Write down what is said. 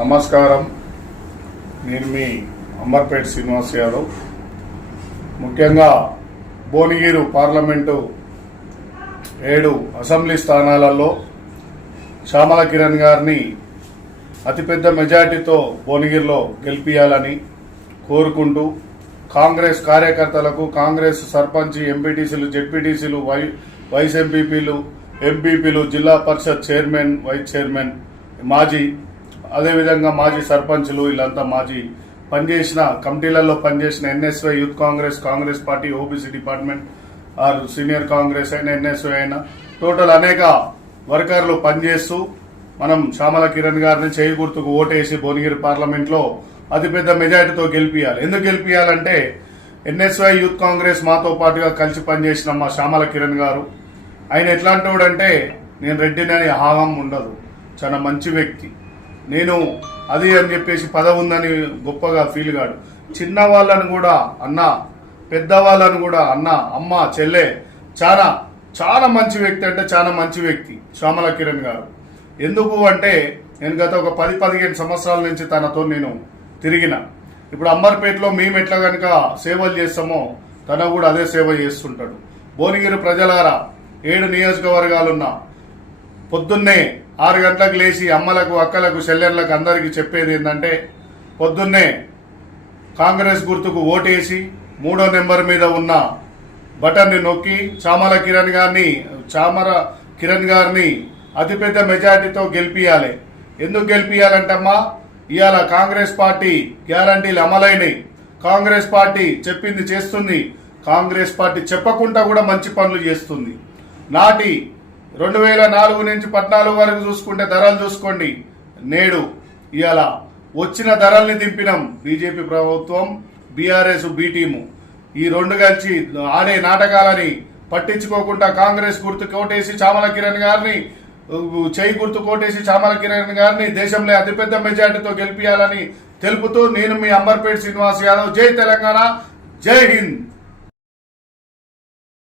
నమస్కారం. నేను మీ అమర్పేట్ శ్రీనివాస్ యాదవ్. ముఖ్యంగా భువనగిరి పార్లమెంటు 7 అసెంబ్లీ స్థానాలలో శ్యామల కిరణ్ గారిని అతిపెద్ద మెజార్టీతో భువనగిరిలో గెలిపించాలని కోరుకుంటూ కాంగ్రెస్ కార్యకర్తలకు, కాంగ్రెస్ సర్పంచ్, ఎంపీటీసీలు, జెడ్పీటీసీలు, వైస్ ఎంపీపీలు, ఎంపీపీలు, జిల్లా పరిషత్ చైర్మన్, వైస్ చైర్మన్, మాజీ, అదేవిధంగా మాజీ సర్పంచ్లు, వీళ్ళంతా మాజీ పనిచేసిన కమిటీలలో పనిచేసిన NSUI, youth Congress, Congress party, OBC department or senior Congress అయినా, ఎన్ఎస్వై అయినా, టోటల్ అనేక వర్కర్లు పనిచేస్తూ మనం శ్యామల కిరణ్ గారిని చేయి గుర్తుకు ఓటేసి భువనగిరి పార్లమెంట్లో అతిపెద్ద మెజార్టీతో గెలిపియాలి. ఎందుకు గెలిపియాలంటే ఎన్ఎస్వై, యూత్ కాంగ్రెస్ మాతో పాటుగా కలిసి పనిచేసిన మా శ్యామల కిరణ్ గారు, ఆయన ఎట్లాంటి వాడంటే, నేను రెడ్డిని అని హామం ఉండదు, చాలా మంచి వ్యక్తి. నేను అది అని చెప్పేసి పదవి ఉందని గొప్పగా ఫీల్ కాడు. చిన్న వాళ్ళని కూడా అన్న, పెద్దవాళ్ళని కూడా అన్న, అమ్మ, చెల్లె, చాలా చాలా మంచి వ్యక్తి, అంటే చాలా మంచి వ్యక్తి శ్యామల కిరణ్ గారు. ఎందుకు అంటే, నేను గత ఒక 10-15 సంవత్సరాల నుంచి తనతో నేను తిరిగిన. ఇప్పుడు అంబర్పేటలో మేము ఎట్లా కనుక సేవలు చేస్తామో తన కూడా అదే సేవ చేస్తుంటాడు. భువనగిరి ప్రజలారా, 7 నియోజకవర్గాలున్నా పొద్దున్నే 6 గంటలకు లేచి అమ్మలకు, అక్కలకు, చెల్లెళ్ళకు అందరికీ చెప్పేది ఏంటంటే, పొద్దున్నే కాంగ్రెస్ గుర్తుకు ఓటేసి 3వ నెంబర్ మీద ఉన్న బటన్ని నొక్కి శ్యామల కిరణ్ గారిని అతిపెద్ద మెజార్టీతో గెలిపియాలి. ఎందుకు గెలిపియాలంటమ్మా, ఇవాళ కాంగ్రెస్ పార్టీ గ్యారంటీలు అమలైనవి. కాంగ్రెస్ పార్టీ చెప్పింది చేస్తుంది. కాంగ్రెస్ పార్టీ చెప్పకుండా కూడా మంచి పనులు చేస్తుంది. నాటి 2004 నుంచి 14 వరకు చూసుకుంటే ధరలు చూసుకోండి. నేడు ఇవాళ వచ్చిన ధరల్ని దింపినాం. బీజేపీ ప్రభుత్వం, బీఆర్ఎస్, బి టీము, ఈ 2 కలిసి ఆడే నాటకాలని పట్టించుకోకుండా కాంగ్రెస్ గుర్తు కోటేసి శ్యామల కిరణ్ గారిని, చేయి గుర్తు కోటేసి శ్యామల కిరణ్ గారిని దేశంలో అతిపెద్ద మెజార్టీతో గెలిపించాలని తెలుపుతూ నేను మీ అంబర్పేట్ శ్రీనివాస్ యాదవ్. జై తెలంగాణ, జై హింద్.